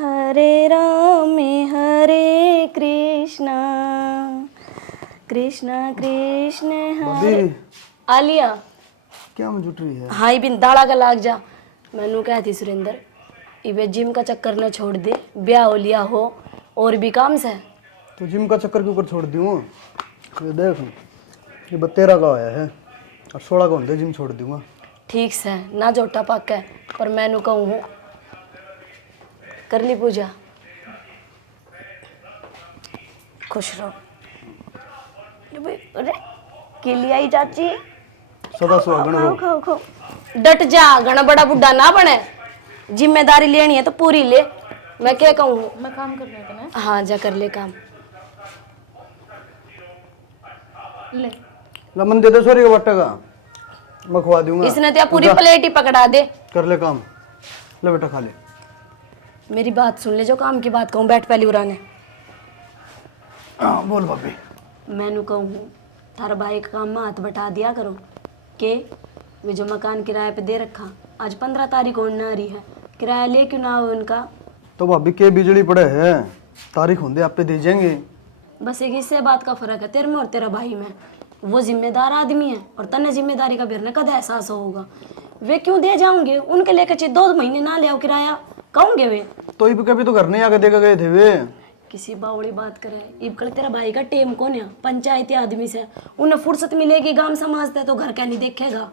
हरे राम हरे कृष्णा कृष्णा कृष्ण हरे। भाभी आलिया क्या मुझे उठ रही है? हाँ बिन दाड़ा का लाग जा। मैनू कहती सुरेंद्र इबे जिम का चक्कर न छोड़ दे, ब्याह हो लिया हो और भी काम से। तो जिम का चक्कर के ऊपर छोड़ दूँ? ये देख, ये 13 का आया है और 16 का होते जिम छोड़ दूंगा। ठीक से ना जोटा पक है, पर मैनू कहूँ कर ली पूजा। खुश रहो। अरे के लिए आई चाची? सदा सुहागन खाओ रहो। खाओ खाओ। डट जा, घना बड़ा बुढ़ा ना बने। जिम्मेदारी लेनी है तो पूरी ले। मैं क्या कहूँ? मैं काम कर रहा था ना। हाँ जा कर ले काम। ले लमन दे दे सोरी का बट्टा का, मैं खवा दूंगा। इसने तो पूरी प्लेट ही पकड़ा दे। कर ले काम, ले बेटा खा ले। मेरी बात सुन ले, जो काम की बात कहूँ बैठ पहली उराने। हाँ बोल भाभी। मैनू कहूँ थारा भाई का काम में हाथ बटा दिया करो के वे जो मकान किराए पे दे रखा, आज 15 तारीख होने आ रही है, किराया ले क्यों ना हो उनका? तो भाभी के बिजली पड़े है, तारीख होंगे आप पे दे जाएंगे। बस एक इससे बात का फर्क है तेरे में और तेरा भाई में। वो जिम्मेदार आदमी है और तन्ने जिम्मेदारी का बिरने कद एहसास होगा। वे क्यों दे जाओगे? उनके लेकर चाहिए 2 महीने ना ले आओ किराया, कहूँगे वे? तो इब कभी तो घर नहीं आके देकर गए थे वे। किसी बावड़ी बात करे इब कल तेरा भाई का टेम कौन है? पंचायती आदमी से उन्हें फुर्सत मिलेगी, गांव समाजते तो घर क्या नहीं देखेगा।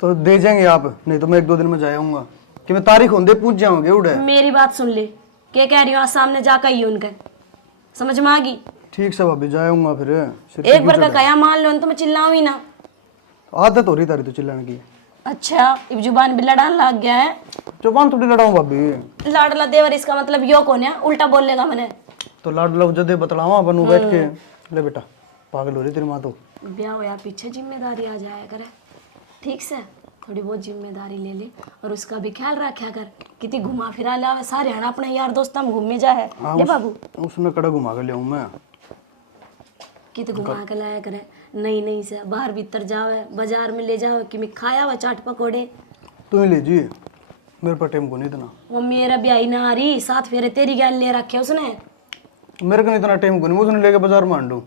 तो दे जाएंगे आप, नहीं तो मैं 1-2 दिन में जाऊंगा कि मैं तारीख होंगे पूछ जाऊंगे उड़े। मेरी बात सुन ले, क्या कह रही हूँ? आज सामने जाकर ही उनके समझ में आ गई? ठीक से भाभी जाऊंगा फिर। एक बार का कया मान लो तो मैं चिल्लाऊं ही ना। आदत हो रही तारी तो चिल्लाने की। अच्छा इब जुबान भी लड़ान लग गया है। जुबान थोड़ी लड़ाऊं भाभी। लाडला देवर इसका मतलब यो कौन है? उल्टा बोलेगा मैंने तो लाड लव जदे बतलावा बनू बैठ के। ले बेटा पागल हो रही तेरी माँ तो। ब्याह होया पीछे जिम्मेदारी आ जाया करे, ठीक से थोड़ी बहुत जिम्मेदारी ले ले और उसका भी ख्याल रखा कर। कितनी घुमा फिरा लावे सारे हना अपने यार दोस्त हम घूमे जाए। ले बाबू उसमें कड़ा घुमा कर ले आऊं मैं। कित घुमा के लाया करे, नहीं नहीं से बाहर भीतर जावे, बाजार में ले जाओ कि मैं खाया हुआ चाट पकौड़े। तू ही ले जी, मेरे पर टाइम को नहीं इतना। वो मेरा ब्याह ही ना आ रही, 7 फेरे तेरी गैल ले रखे उसने। मेरे को नहीं इतना टाइम को नहीं, उसने लेके बाजार में आंडू।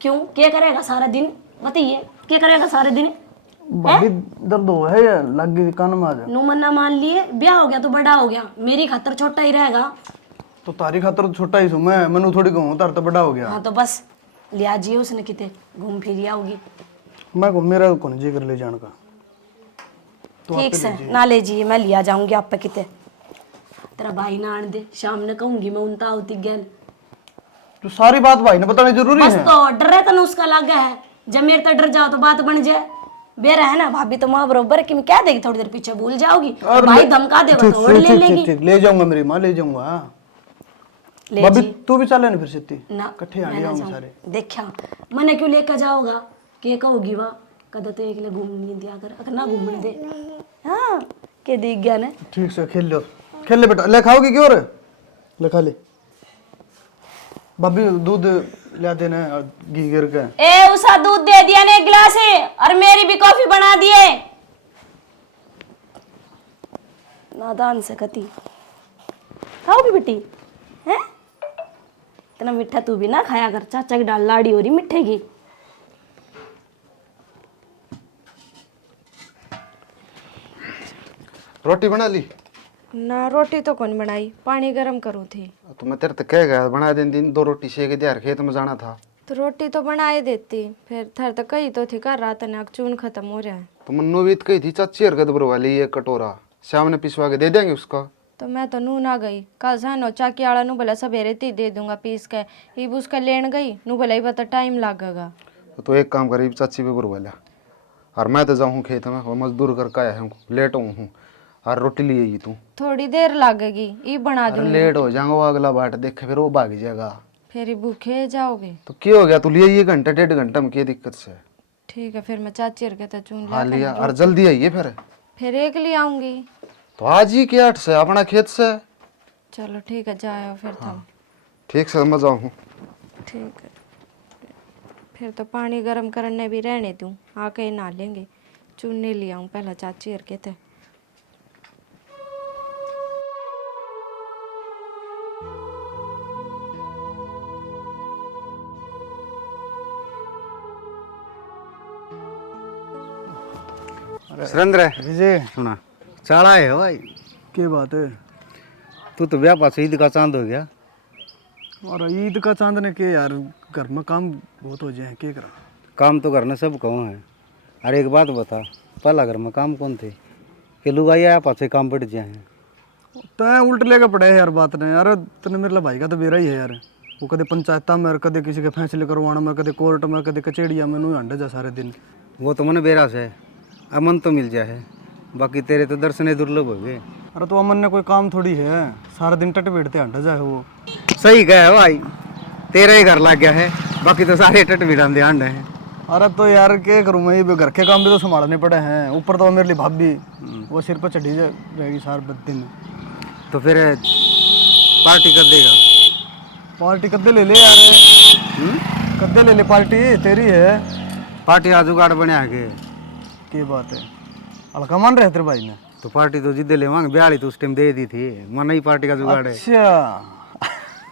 क्यों क्या करेगा सारा दिन? बताइए क्या करेगा सारे दिन? भाभी दर्द हो है ये लग गई कान में आज। नू मन्ना मान लिए, ब्याह हो गया तो बड़ा हो गया, मेरी खातर छोटा ही रहेगा। तो तारी खातर तो छोटा ही सू मैं, मनु थोड़ी कहूँ तार तो बड़ा हो गया। हाँ तो बस लिया जी उसने किते घूम फिर आओगी। मैं को मेरा कौन जी कर ले जान का। तो ठीक से ना ले जी, मैं लिया जाऊंगी आप पे किते। तेरा भाई ना आने दे, शाम ने कहूंगी मैं उनता होती गैल। तो सारी बात भाई ने बतानी जरूरी बस है। तो डर रहता ना उसका लागा है, जब मेरे तो डर जाओ तो बात बन जाए। बेरा है ना भाभी तो माँ बरोबर कि मैं क्या देगी, थोड़ी देर पीछे भूल जाओगी तो भाई धमका देगा तो और ले लेगी। ले जाऊंगा मेरी माँ, ले जाऊंगा। ले भाभी जी तू भी चले ना फिर सिद्धि ना, इकट्ठे मैं आने ना आऊंगे जाऊं। सारे। देखा मैंने क्यों लेकर जाओगा कि कहोगी वाह कदा तो एक ले घूमने दिया कर, अगर ना घूमने दे। हाँ के दिख गया ना। ठीक से खेल लो, खेल ले बेटा। ले खाओगी क्यों रे? ले खा ले। भाभी दूध ले देना और घी गिर के। ए उसा दूध दे दिया ने 1 गिलास है और मेरी भी कॉफी बना दिए। नादान से कती खाओगी बेटी हैं? इतना मीठा तू भी ना खाया कर, चाचा की डाल लाड़ी हो रही मिठे की। रोटी बना ली? ना रोटी तो कौन बनाई, पानी गरम करूँ थी। तो मैं तेरे तक कह गया बना दे, दिन 2 रोटी सेक दिया, खेत में जाना था। तो रोटी तो बनाए देती, फिर थर तक कही तो थी कर रहा था ना, चून खत्म हो रहा है। तो मन्नू भी कही थी चाची हरकत बरवा ली 1 कटोरा, शाम ने पिसवा के दे देंगे उसका। तो मैं तो नू ना गई, कल सानो चाकी आला नू भला सवेरे ती दे दूंगा पीस के, इब उसका लेन गई नू भला ही पता टाइम लगेगा। तो एक काम करी चाची पे बरवा लिया, और मैं तो जाऊँ खेत में और मजदूर करके आया हूँ, लेट हूँ और रोटी ले आई तू। थोड़ी देर लगेगी, ई बना दूंगी। लेट हो जाएगा, वो अगला बाट देखे फिर वो भाग जाएगा। फिर भूखे जाओगे। तो क्या हो गया, तू लिए 1 घंटा 1.5 घंटा में क्या दिक्कत से? ठीक है फिर मैं चाची हर कहता चून हाँ लिया, और जल्दी आइए फिर एक ले आऊंगी। तो आज ही के 8 से अपना खेत से। चलो ठीक है जाओ फिर तुम। ठीक से मैं जाऊँ। ठीक है फिर तो पानी गरम करने भी रहने दूँ, आके नहा लेंगे। चूने ले आऊँ पहला चाची हर कहते। सुरेंद्र विजय सुना चाला है भाई। क्या बात है? तू तो ब्याह पास ईद का चांद हो गया। और ईद का चांद ने के यार घर में काम बहुत हो जाए, क्या करा? काम तो करना सब कहूँ है। अरे एक बात बता, पहला घर में काम कौन थे कि लोग आया पास काम बढ़ जाए हैं? तय उल्ट लेके पड़े है यार बात ने। यार तने मेरे भाई का तो बेरा ही है यार। वो कदे पंचायत में और कदे किसी के फैसले करवाना में, कदे कोर्ट में, कदे कचेड़िया में नू हंडे जा सारे दिन। वो तो मन बेरा से अमन तो मिल जाए, बाकी तेरे तो दर्शन दुर्लभ हो गए। अरे तो अमन ने कोई काम थोड़ी है, सारा दिन टट बैठते हंडे जाए वो। सही कहा भाई, तेरा ही घर लग गया है, बाकी तो सारे टट भी डांदे हंडे हैं। अरे तो यार क्या करूँ मैं, ये घर के काम भी तो संभालने पड़े हैं, ऊपर तो मेरे लिए भाभी वो सिर पर चढ़ी रहेगी सारे दिन। तो फिर पार्टी कर देगा? पार्टी कद्दे ले ले यार, कद्दे ले ले, पार्टी तेरी है। पार्टी आज जुगाड़ बने आगे। क्या बात है, हल्का मान रहे तेरे भाई ने? तो पार्टी तो जिद्दे ले मांग ब्याली तो उस टाइम दे दी थी, मन ही पार्टी का जुगाड़ है। अच्छा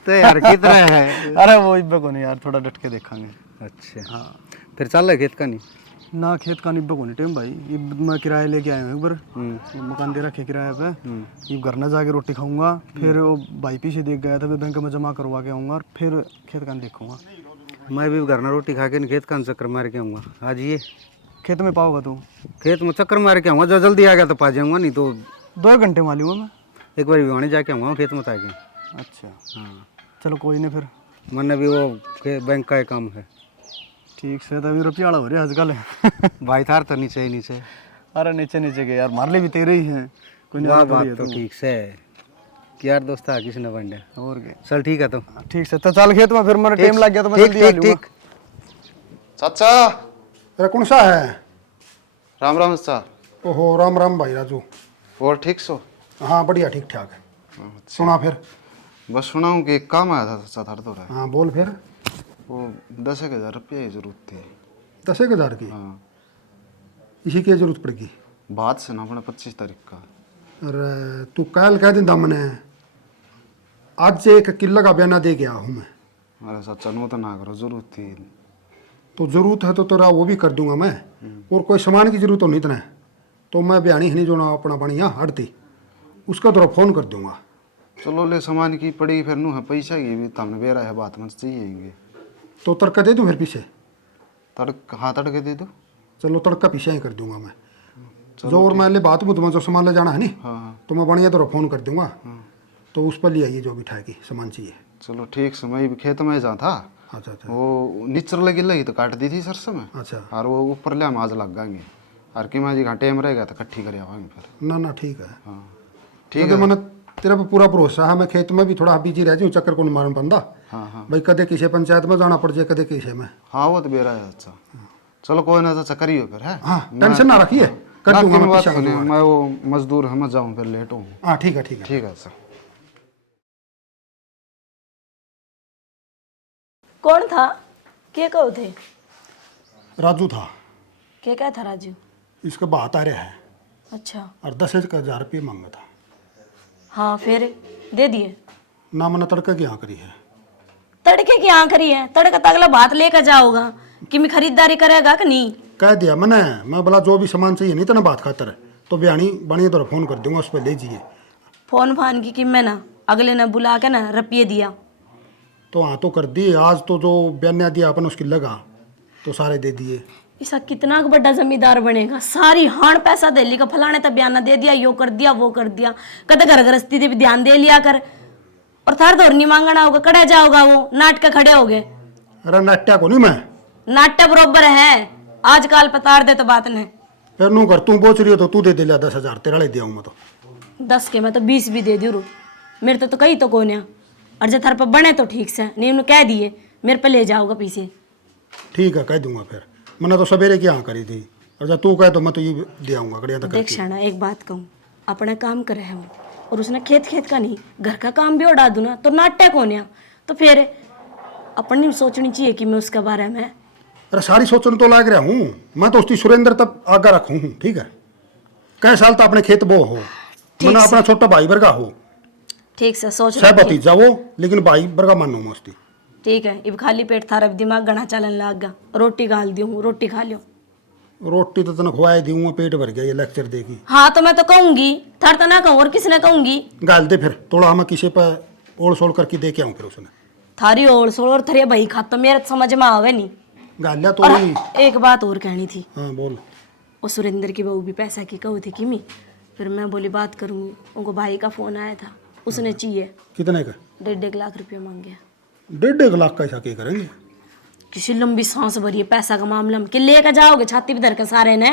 तो यार कितना है? अरे वो इब्बे को नहीं यार, थोड़ा डट के देखेंगे। अच्छा हाँ, फिर चल रहा खेत का नहीं ना, खेत का निब्बे को नहीं टाइम भाई। ये मैं किराया लेके आया हूँ एक बार, मकान दे रखे किराए पे। ये घर ना जाके रोटी खाऊंगा, फिर वो भाई पीछे देख गया था, मैं बैंक में जमा करवा के आऊँगा और फिर खेत का देखूंगा। मैं भी घर ना रोटी खा के खेत का चक्कर मार के आऊँगा। आज ये खेत में पाओगा तू? खेत में चक्कर मार के आऊँगा, जो जल्दी आ गया तो पा जाऊँगा, नहीं तो 2 घंटे मालूम है मैं। एक बार भिवानी जाके आऊँगा खेत में ताकि। अच्छा हाँ चलो कोई नहीं, फिर मैंने भी वो बैंक का काम है। ठीक से तभी रुपया हो रही है आजकल। भाई थार तो नीचे ही नीचे। अरे नीचे नीचे के यार, मार ले भी तेरे ही हैं, कोई वाह नहीं। बात तो ठीक से कि यार दोस्त आ किसी ने बंडे और क्या, चल ठीक है। तो ठीक से तो चल खेत में, फिर मेरा टाइम लग गया तो मैं जल्दी आ ठीक लूँगा। ठीक। चाचा अरे कौन सा है? राम राम चाचा। ओहो राम राम भाई राजू। और ठीक सो? हाँ बढ़िया ठीक ठाक है। सुना फिर? बस सुना हूँ कि एक काम आया था चाचा थार तो। हाँ बोल फिर। वो 10,000 रुपये की जरूरत थी। 10,000 की? हाँ इसी की जरूरत पड़ेगी? बात से ना अपने 25 तारीख का। अरे तू कल कह दिन मैंने, आज एक किला का बयाना दे गया हूँ मैं। अरे चाचा नो तो ना करो, जरूरत थी। तो जरूरत है तो तेरा वो भी कर दूंगा मैं, और कोई सामान की जरूरत हो नहीं इतना, तो मैं बयानी ही नहीं जो ना अपना बढ़िया हटती उसका तेरा फोन कर दूंगा। चलो ले सामान की पड़ी फिर नू है पैसा की भी तमने बेरा है बात में चाहिए। तो तड़का दे दूँ फिर पीछे? तड़के दे दो। चलो तड़का पीछे ही कर दूंगा मैं। जो और मैं ले बात बुत में जो सामान ले जाना है नहीं, हाँ तो मैं बढ़िया तेरा फोन कर दूंगा, तो उस पर ले आइए जो भी ठाकी सामान चाहिए। चलो ठीक से। मैं भी खेत में जा था, अच्छा अच्छा वो निचर लगी तो काट दी थी सरसों में, अच्छा। और वो ऊपर ले हम आज लग जाएंगे, और कि मैं जी घंटे में रहेगा तो इकट्ठी कर आवाएंगे फिर। ना ना ठीक है। हाँ ठीक तो है। मैंने तेरे पे पूरा भरोसा है। मैं खेत में भी थोड़ा बिजी रह जाऊँ, चक्कर को नहीं मारन बंदा हाँ हाँ भाई, कदे किसी पंचायत में जाना पड़ जाए, कदे किसी में। हाँ वो तो बेरा है। अच्छा चलो कोई ना चाचा करियो फिर है। हाँ टेंशन ना रखिए, कर दूंगा मैं पीछा कर दूंगा। मैं वो मजदूर है, मैं जाऊँ फिर लेट हूँ। हाँ ठीक है ठीक है। ठीक है सर। कौन था? क्या कहो थे? राजू था। क्या था राजू? इसका बात आ रहा है अच्छा और 10,000 रुपये मांगा था। हाँ फिर दे दिए? ना मैंने तड़का की हाँ करी है। तड़के की हाँ करी है? तड़का तो अगला बात लेकर जाओगा कि मैं खरीदारी करेगा कि नहीं? कह दिया मैंने, मैं बोला जो भी सामान चाहिए नहीं तो ना बात खातर, तो बयानी बढ़िया तो फोन कर दूंगा, उस पर ले जाइए। फोन फान की मैं ना अगले ने बुला के ना रुपये दिया तो हाँ तो कर दिए। आज तो जो बयाना दिया अपन उसकी लगा तो सारे दे दिए। ऐसा कितना बड़ा जमींदार बनेगा? सारी हाण पैसा दे ली का, फलाने तब बयाना दे दिया, यो कर दिया वो कर दिया, कदे घर गृहस्थी दे भी ध्यान दे लिया कर। और थार तो नहीं मांगना होगा, कड़ा जाओगा वो नाटक खड़े हो गए। अरे नाट्या को नहीं मैं, नाट्य बरोबर है आजकल, पतार दे तो बात ने। फिर नू कर तू पहुंच रही हो तो तू दे दे लिया 10,000 तेरा ले दिया हूँ मैं तो। 10 के मैं तो 20 भी दे दी। मेरे तो कहीं तो कोने, और जो थार पर बने तो ठीक से नहीं, उन्होंने कह दिए मेरे पे ले जाओगा पीछे। ठीक है कह दूंगा। फिर मैंने तो सवेरे की हाँ करी थी, और जब तू कहे तो मैं तो ये दे आऊँगा कड़िया तक। देख शाना एक बात कहूँ, अपना काम करे है वो, और उसने खेत का नहीं घर का काम भी उड़ा दूँ ना तो नाटक होने, तो फिर अपनी सोचनी चाहिए कि मैं उसके बारे में। अरे सारी सोचने तो लाग रहा हूँ मैं, तो उसकी सुरेंद्र तक आगा रखूँ हूँ। ठीक है कई साल तो अपने खेत बो हो, मैंने अपना छोटा भाई वर्गा हो, ठीक से सोच सह भतीजा वो, लेकिन भाई वर्गा मानो मस्ती। ठीक है, इब खाली पेट थारा दिमाग गणा चलन लाग गया, रोटी गाल दी हूँ, रोटी खा लियो। रोटी तो तने खुआई दूंगा, पेट भर गया ये लेक्चर देगी। हाँ तो मैं तो कहूंगी, थर तो ना कहूँ और किसने कहूंगी। गाल दे फिर, थोड़ा हमें किसी पर ओल सोल करके दे के आऊँ फिर उसने। थारी ओल सोल और थरे भाई खाता मेरे तो समझ में आवे नहीं। गालिया तो और नहीं। एक बात और कहनी थी। हाँ बोल। वो सुरेंद्र की बहू भी पैसा की कहू थी किमी, फिर मैं बोली बात करूंगी। उनको भाई का फोन आया था, उसने चाहिए कितने का? 1.5 लाख रुपया मांग गया। 1.5 लाख का ऐसा क्या करेंगे? किसी लंबी सांस भरी है पैसा का मामला में कि लेकर जाओगे छाती पे धर के सारे ने।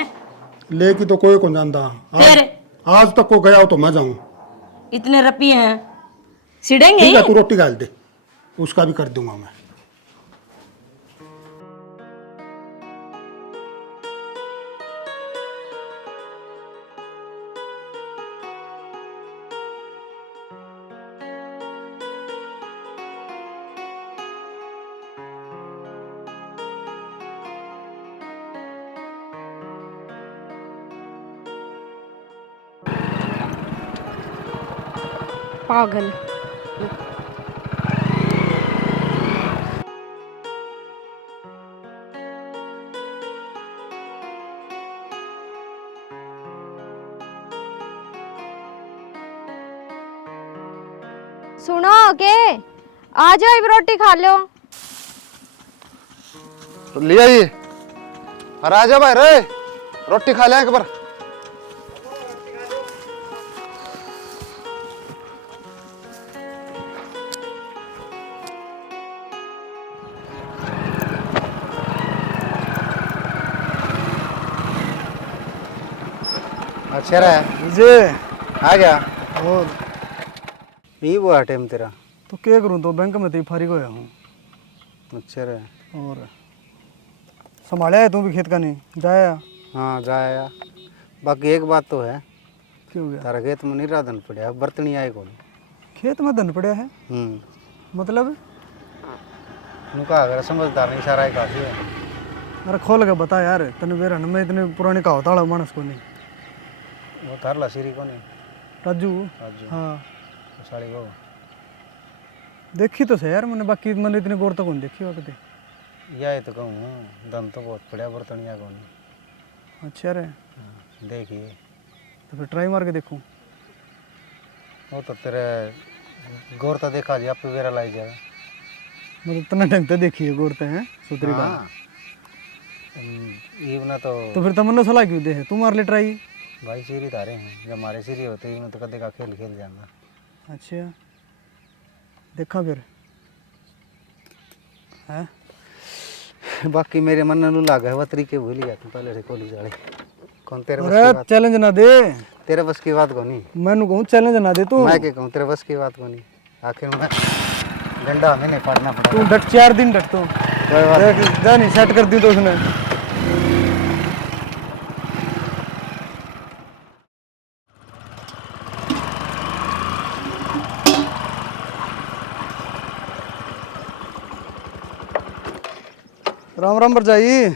ले की तो कोई को जानता। फिर आज तक को गया हो तो मैं जाऊँ। इतने रपी हैं, सिड़ेंगे ठीक ही। है, तू रोटी गाल दे, उसका भी कर दूंगा मैं। पागल। सुनो के आ जाओ, अब रोटी खा लो। तो ले आइए। अरे आजा भाई रे, रोटी खा ले एक बार। अच्छा रहा जे आ गया। और यही वो है टाइम तेरा। तो क्या करूँ, तो बैंक में तो फारिग होया हूँ। अच्छा रहा। और संभाला है तू भी खेत का नहीं जाया? हाँ जाया। बाकी एक बात तो है, क्यों हो गया? तारा खेत में नहीं धन पड़ा, बर्तनी आए कौन। खेत में धन पड़ा है मतलब? उनका अगर समझदार नहीं सारा काफी है। अरे खोल के बता यार, तने बेरा में इतने पुराने कहावत वाला मानस को नहीं। वो थारला सीरी को नहीं राजू? राजू। हाँ तो साड़ी को देखी तो सही यार मैंने, बाकी मैंने इतने गौर तक नहीं देखी वक्त। यह तो कहूँ धन तो बहुत पड़ा, बर्तनिया को नहीं। अच्छा रे, देखिए तो फिर ट्राई मार के देखूँ। वो तो तेरे गौर तो देखा जी, आप पे बेरा लाई जाए। मतलब तना ढंग से देखिए गौरते हैं सुतरी बात। हाँ ये ना तो तो फिर तमन्ना सलाह क्यों दे है, तू मार ले ट्राई। भाई सीरी तारे हैं, जब हमारे सीरी होते ही तो कदे का खेल खेल जाना। अच्छा देखा फिर है? बाकी मेरे मन में लागा है वो तरीके भूल गया तू पहले से कॉलेज वाले। कौन तेरे बस की अरे बात, चैलेंज ना दे। तेरे बस की बात को नहीं। मैंने कहूँ चैलेंज ना दे तू। मैं क्या कहूँ, तेरे बस की बात को नहीं। आखिर में डंडा हमें नहीं पाड़ना पड़ा। तू डट 4 दिन डट तू देख, जा नहीं सेट कर दी तो उसने। राम राम भरजाई।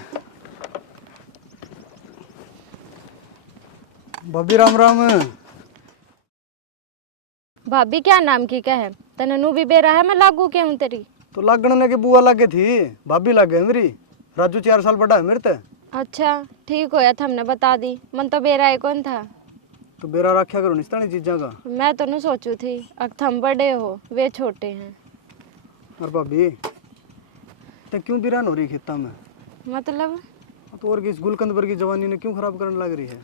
भाभी राम राम। भाभी क्या नाम की क्या है, तने नू भी बेरा है मैं लागू के हूँ तेरी। तो लागण के बुआ लागे थी, भाभी लागे है मेरी। राजू 4 साल बड़ा है मेरे ते। अच्छा ठीक होया था, हमने बता दी, मन तो बेरा है कौन था। तो बेरा रखा करो निस्तानी चीजा का। मैं तो नहीं सोचू थी, अब थम बड़े हो वे छोटे हैं। और भाभी ते क्यों बिरान हो रही खेता में? मतलब तो और किस गुलकंद पर की जवानी ने क्यों खराब करने लग रही है?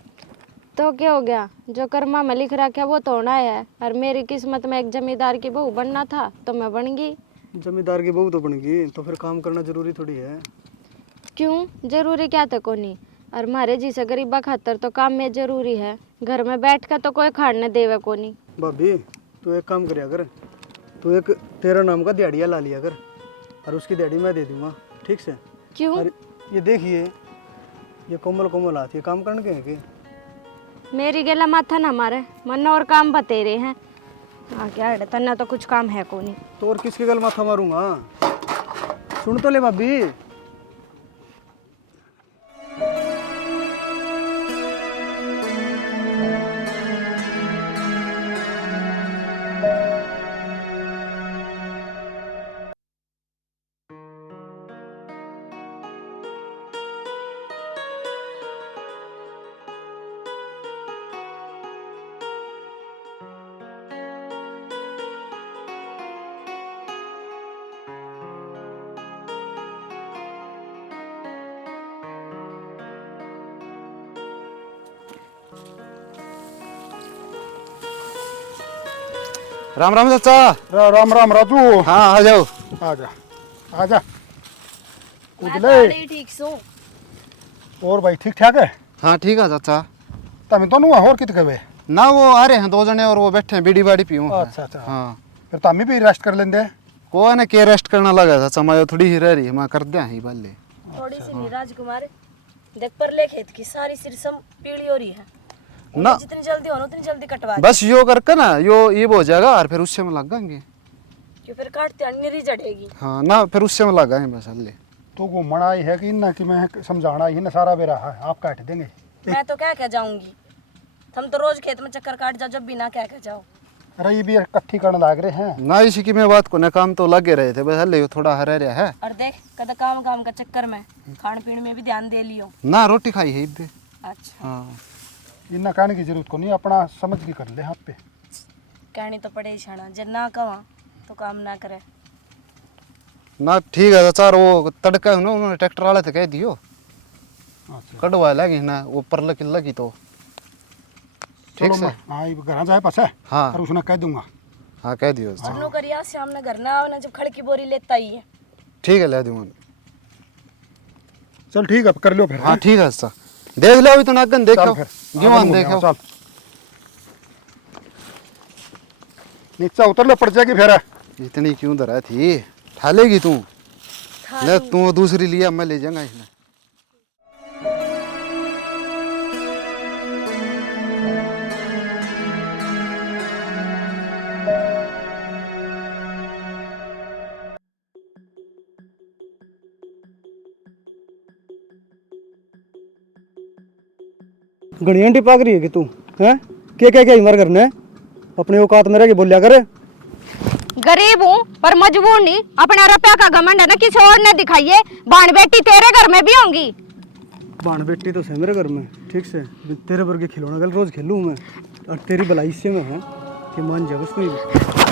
तो क्या हो गया, जो कर्मा में लिख रखा वो तो होना है। और मेरी किस्मत में एक जमींदार की बहू बनना था तो मैं बन गई। जमींदार की बहू तो बन गई, तो फिर काम करना जरूरी थोड़ी है? क्यों जरूरी क्या था कोनी, और मारे जैसे गरीबा खातर तो काम में जरूरी है। घर में बैठ कर तो कोई खाने देवे कोनी। भाभी तू एक काम करिया कर, तू एक तेरा नाम का दिहाड़िया ला लिया कर, और उसकी दिहाड़ी मैं दे दूंगा, ठीक से? क्यों? और ये देखिए, ये कोमल कोमल हाथ, ये काम करने के हैं कि? मेरी गेला माथा ना मारे, मन और काम बतेरे हैं। क्या तना तो कुछ काम है कोनी। तो और किसके गल माथा मारूंगा? सुन तो ले भाभी। राम राम चाचा। राम राम राजू। हाँ आ जाओ। आजा आजा। ठीक सो और भाई ठीक ठाक है? हाँ ठीक है चाचा। तमें दोनों और कितने गए? ना वो आ रहे हैं 2 जने और वो बैठे हैं बीड़ी बाड़ी पीऊँ। अच्छा अच्छा। हाँ फिर तमें भी रेस्ट कर लेंगे। को ने के रेस्ट करना लगा चाचा, मैं थोड़ी ही रह रही है, मैं कर दिया ही बल्ले। थोड़ी सी नहीं राजकुमार, देख पर ले खेत की सारी सिरसम पीली हो रही है ना जितनी जल्दी हो उतनी जल्दी कटवा दे। बस यो करके ना यो ये हो जाएगा और फिर उससे में लगेंगे। क्यों फिर काटते अन्य जड़ेगी। हाँ ना फिर उससे में लगाएंगे बस हल्ले। तो घूमना आई है कि ना कि मैं समझाना ही ना सारा बेरा है आप काट देंगे। मैं तो क्या जाऊंगी, हम तो रोज खेत में चक्कर काट जाओ जब भी ना क्या जाओ। अरे ये भी इकट्ठी करने लग रहे हैं ना इसी की मैं बात को ना काम तो लगे रहे थे, बस हल्ले थोड़ा हरा रहा है। और देख कदा काम काम का चक्कर में खान पीने में भी ध्यान दे लियो ना रोटी खाई है इधर। अच्छा हाँ इतना कहने की जरूरत को नहीं, अपना समझ के कर ले हाथ पे। कहनी तो पड़े ही छाना, जब ना कवा तो काम ना करे। ना ठीक है चाचा, वो तड़का है ना उन्होंने ट्रैक्टर वाले से कह दियो अच्छा कटवा लगी ना वो पर लगी तो ठीक चलो से। मैं हाँ ये घर जाए पास है। हाँ और उसने कह दूंगा। हाँ कह दियो चाचा। सुनो करिया शाम ने घर ना आओ ना जब खड़ की बोरी लेता ही है। ठीक है ले दूंगा। चल ठीक है कर लो फिर। हाँ ठीक है चाचा, देख लो अभी तो नागन देखो चल फिर जीवन देखो। चल नीचे उतर ले पड़ जाएगी फिर। इतनी क्यों दरा थी, ठालेगी तू ले, तू दूसरी लिया मैं ले जाऊंगा इसमें। घड़ियां टिपा रही है कि तू है क्या हिमर करने अपने औकात में रह के बोलिया करे। गरीब हूँ पर मजबूर नहीं, अपना रुपया का घमंड है ना किसी और ने दिखाइए। बाण बेटी तेरे घर में भी होंगी। बाण बेटी तो है मेरे घर में ठीक से, तेरे वर्गे खिलौना कल रोज खेलूँ मैं, और तेरी भलाई इससे में है कि मान जा बस नहीं।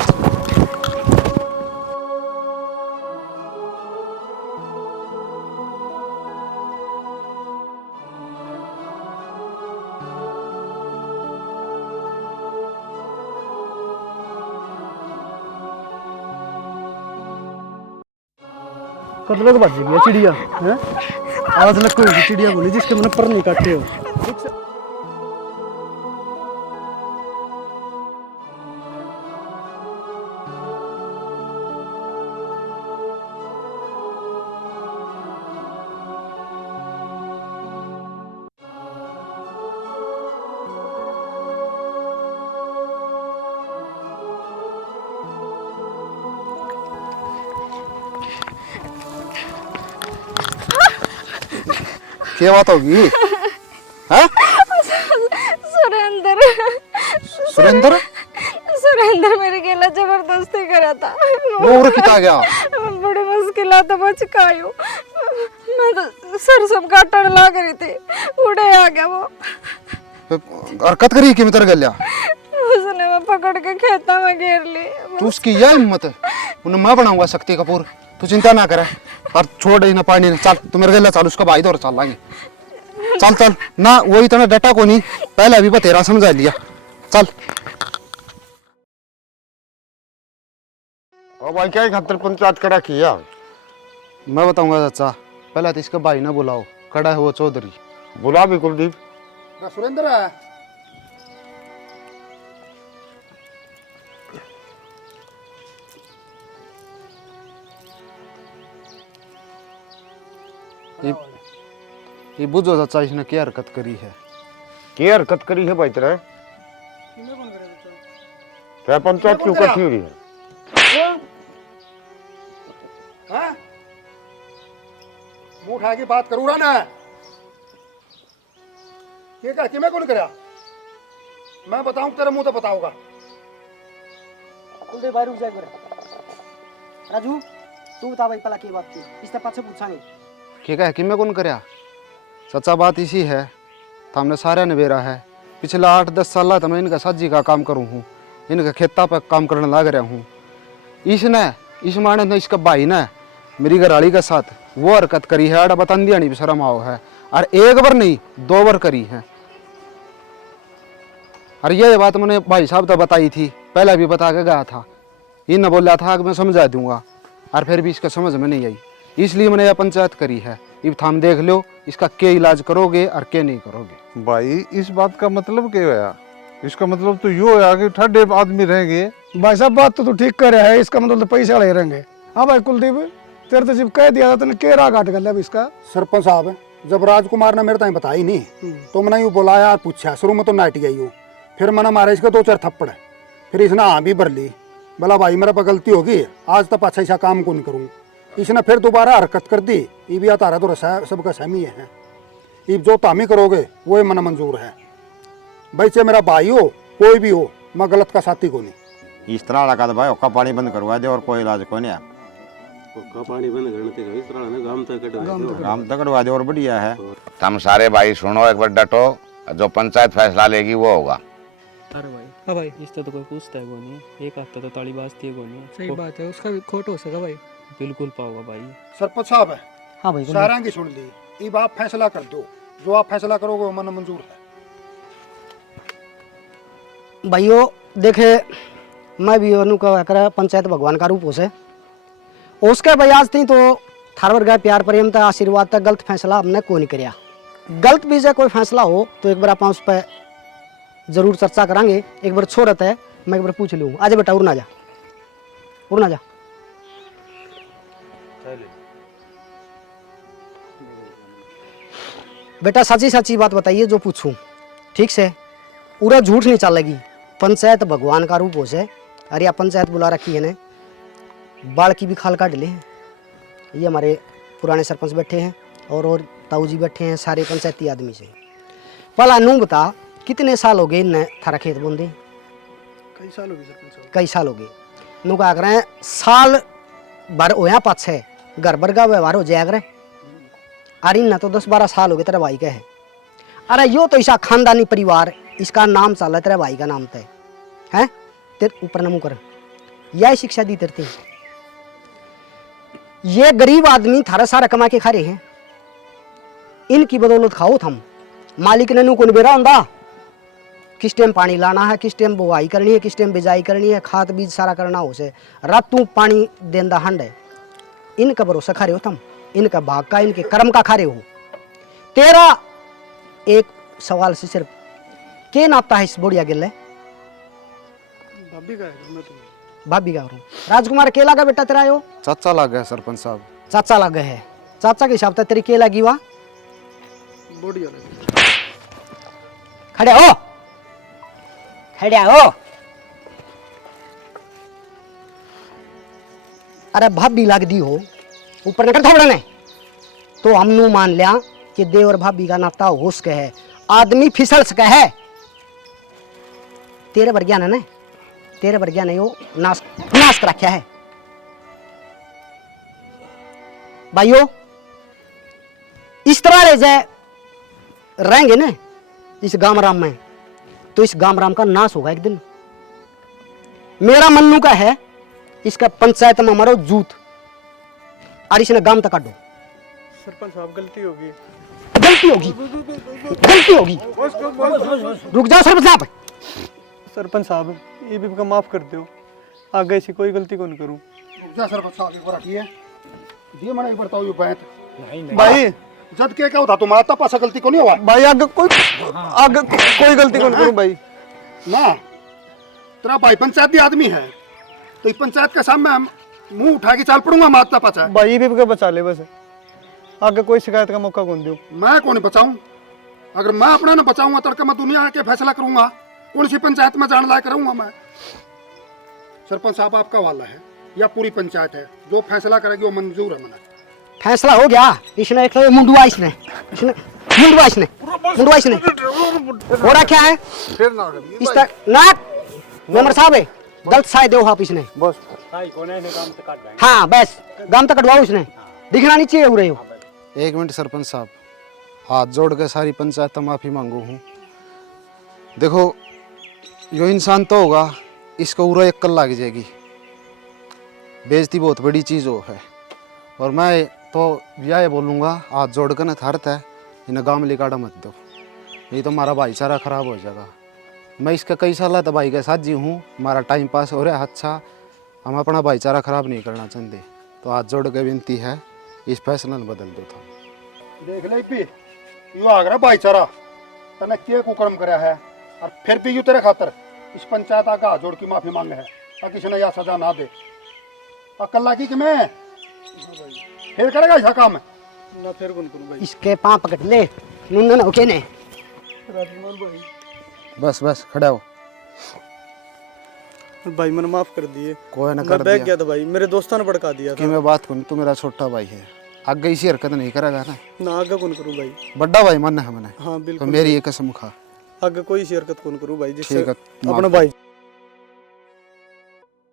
कद लोग बात गया चिड़िया है, आज लग कोई चिड़िया बोली जिसके मैंने पर नहीं काटे हो। क्या बात होगी? हाँ सुरेंद्र सुरेंद्र सुरेंद्र मेरे गेला जबरदस्ती करा था। वो उड़ किता गया? बड़ी मुश्किल तो बच कायू, मैं तो सरसों काटने लग रही थी, उड़े आ गया वो। हरकत करी कि मित्र गल्या उसने मैं पकड़ के खेता में घेर ली। तू उसकी यह हिम्मत है, उन्हें मैं बनाऊंगा शक्ति कपूर, तू चिंता ना करे और छोड़ ना पानी ने। चल तू मेरे गले चल, उसका भाई दौर चल लाएंगे। चल चल ना वो इतना डटा को नहीं, पहले अभी तेरा समझा लिया। चल और भाई क्या खातर पंचायत करा किया? मैं बताऊंगा चाचा, पहले तो इसका भाई ना बुलाओ, खड़ा है वो चौधरी। बुला भी कुलदीप। सुरेंद्र है ये बुझो चाचा इसने क्या हरकत करी है। क्या हरकत करी है भाई तेरा? क्या पंचायत क्यों इकट्ठी हो रही है? मुंह उठा के बात करूँ ना। ये क्या कि मैं कौन करा? मैं बताऊं तेरा मुंह तो बताऊंगा। कुलदीप भाई रुक जा एक बार। राजू तू बता भाई पहला की बात थी, इससे पाछे पूछा नहीं। ठीक है कि मैं कौन करया सच्चा बात इसी है, तो हमने सारे निबेरा है। पिछले 8-10 साल तो मैं इनका सब्जी का काम करूँ हूँ, इनका खेता पर काम करने लग रहा हूँ। इसने इस माने ने इसका भाई ने मेरी घरवाली के साथ वो हरकत करी है, आड़ा बतन दिया नहीं शर्म आओ है, और एक बार नहीं 2 बार करी है। और ये बात मैंने भाई साहब तो बताई थी, पहले भी बता के गया था। इन बोला था कि मैं समझा दूंगा, और फिर भी इसका समझ में नहीं आई, इसलिए मैंने यह पंचायत करी है। अब थाम देख लो इसका क्या इलाज करोगे और क्या नहीं करोगे। भाई इस बात का मतलब क्या होया? इसका मतलब तो यो होया कि ठड्डे आदमी रहेंगे। भाई साहब बात तो तू ठीक कर रहा है, इसका मतलब तो पैसे वाले रहेंगे। हाँ भाई कुलदीप, तेरे तो जब कह दिया था तूने केरा काट कर लिया इसका। सरपंच साहब, जब राजकुमार ने मेरे ताई बताई नहीं तो मैंने यूँ बुलाया और पूछा। शुरू में तो नाट गई हूँ, फिर मैंने मारे इसके 2-4 थप्पड़, फिर इसने हाँ भी भर ली। बोला भाई मेरे पर गलती होगी, आज तक अच्छा ऐसा काम को नहीं करूँ। इसने फिर दोबारा हरकत कर दी। ये भी तारा तो सबका सहमी है। ये जो तामी करोगे वो मन मंजूर है। भाई चाहे मेरा भाई हो कोई भी हो, मैं गलत का साथी को नहीं। इस तरह लगा भाई ओका पानी बंद करवा दे और कोई इलाज को नहीं। पानी बंद करने इस तरह काम तक करवा दे और बढ़िया है। तुम सारे भाई सुनो, एक बार डटो, जो पंचायत फैसला लेगी वो होगा। अरे भाई, हाँ भाई, इससे तो कोई पूछता है वो नहीं, एक हफ्ता तो ताली बाजती है वो नहीं। सही बात है, उसका भी खोट हो सका भाई। बिल्कुल पाओगा भाई। सरपंच साहब है, हाँ भाई सारा की सुन ली। अब आप फैसला कर दो, जो आप फैसला करोगे वो मन मंजूर है। भाइयों देखे, मैं भी ओनू का कर पंचायत भगवान का रूप हो से उसके बयाज थी तो थारवर गए प्यार प्रेम तक आशीर्वाद तक गलत फैसला हमने कोई नहीं कराया। गलत भी से कोई फैसला हो तो एक बार आप उस पर जरूर चर्चा करांगे। एक बार छोड़त है, मैं एक बार पूछ लूँ। आज बेटा उड़ना जा, उड़ना जा। बेटा सच्ची सच्ची बात बताइए जो पूछूं, ठीक से पूरा झूठ नहीं चलेगी। पंचायत भगवान का रूप हो से। अरे आप पंचायत बुला रखी है ने, बाल की भी खाल काट ले। ये हमारे पुराने सरपंच बैठे हैं और ताऊ जी बैठे हैं, सारे पंचायती आदमी से। पहला नू बता, कितने साल हो गए इन्हें थारा खेत बोंदे? कई साल हो गए सरपंच साहब। कई साल हो गए। नू कहा करें साल भर होया पाछे घर भर का व्यवहार हो जाया करे। अरे ना तो 10-12 साल हो गए तेरे भाई के है। अरे यो तो ऐसा खानदानी परिवार, इसका नाम चला तेरे भाई का नाम तय है। तेरे ऊपर नमू कर, यह शिक्षा दी तेरे। ये गरीब आदमी थारा सारा कमा के खा रहे हैं, इनकी बदौलत खाओ थम। मालिक ने नू को बेरा होंदा, किस टाइम पानी लाना है, किस टाइम बुआई करनी है, किस टाइम बिजाई करनी है, खाद बीज सारा करना हो से रातों पानी देंदा हंड है। इनका भरोसा खा रहे हो तुम, इनका भाग का, इनके कर्म का खा रहे हो। तेरा एक सवाल से सिर्फ के नाता है इस बुढ़िया गिले? भाभी का है, मैं तो भाभी का हूँ। राजकुमार केला का बेटा तेरा हो? चाचा लग गया सरपंच साहब। चाचा लग गए है। चाचा के हिसाब से तेरी केला की वाह बढ़िया लगे। खड़े हो, खड़े हो। अरे भाभी लग दी हो, ऊपर न कर थोड़ा ने तो हमनू मान लिया कि देव और भाभी का नाता हो सके है, आदमी फिसल सके है। तेरे वर्ग्या ने तेरे वर्ग्या ने वो नाश नाश कर रखा है। भाइयों इस तरह रह जाए रहेंगे ना इस गांव राम में तो इस गांव राम का नाश होगा एक दिन। मेरा मन्नू का है इसका पंचायत में मारो जूत और इसने गांव तक काटो। सरपंच साहब गलती होगी, गलती होगी, गलती होगी। रुक जाओ सरपंच साहब। सरपंच साहब ये भी माफ कर दो, आगे ऐसी कोई गलती को नहीं करूं। क्या सरपंच साहब एक बार रखिए, ये मैंने एक बताओ ये बैठ भाई जद के क्या होता तुम्हारा तब पासा गलती को नहीं हुआ भाई, आगे कोई गलती को नहीं करूं भाई। ना तेरा भाई पंचायती आदमी है तो पंचायत के सामने हम मुंह उठा के चल पड़ूंगा मारता पाचा। भाई ये भी बचा ले बस, आगे कोई शिकायत का मौका कौन दो। मैं कौन बचाऊं? अगर मैं अपना ना बचाऊंगा तो मैं दुनिया के फैसला करूंगा, कौन सी पंचायत में जान लायक रहूंगा मैं? सरपंच साहब आपका वाला है या पूरी पंचायत है, जो फैसला करेगी वो मंजूर है। मना फैसला हो गया। इसने एक तो मुंडुआ इसने हो रहा क्या है इस तक नाक मेंबर साहब है गलत साय दो आप इसने बस। हाँ बस गांव तक कटवाओ इसने, दिखना नहीं चाहिए रहे हो। एक मिनट सरपंच साहब, हाथ जोड़ के सारी पंचायत तो माफ़ी मांगू हूँ। देखो यो इंसान तो होगा, इसको पूरा एक कल लग जाएगी। बेइज्जती बहुत बड़ी चीज़ हो है, और मैं तो यह बोलूँगा हाथ जोड़ कर न थारत है इन्हें गाँव में लिकाड़ा मत दो, नहीं तो हमारा भाईचारा खराब हो जाएगा। मैं इसका कई साल तो भाई के साथ जी हूँ, हमारा टाइम पास हो रहा है अच्छा, हम अपना भाईचारा खराब नहीं करना चाहते। तो हाथ जोड़ के विनती है, इस फैसला ने बदल दो था। देख ले पी यू आ गया भाईचारा तने के कुकर्म करया है और फिर भी यू तेरे खातर इस पंचायत का हाथ जोड़ की माफी मांगे है और किसी ने यह सजा ना दे। अकल्ला की कि मैं फिर करेगा ऐसा काम ना फिर कौन करूं भाई। इसके पाँव पकड़ ले नुन ओके ने। राजकुमार भाई बस बस खड़ा हो, भाई मैंने माफ कर दिए। कोई ना मैं कर बैग दिया गया था भाई, मेरे दोस्तों ने भड़का दिया कि था। मैं बात करूँ, तू मेरा छोटा भाई है, आगे इसी हरकत नहीं करेगा ना। ना आगे कौन करूं भाई। बड़ा भाई मन है मैंने, हाँ तो बिल्कुल, मेरी ये कसम खा। आगे कोई सी हरकत कौन करूं भाई जिससे ठीक है, माफ अपना कर। भाई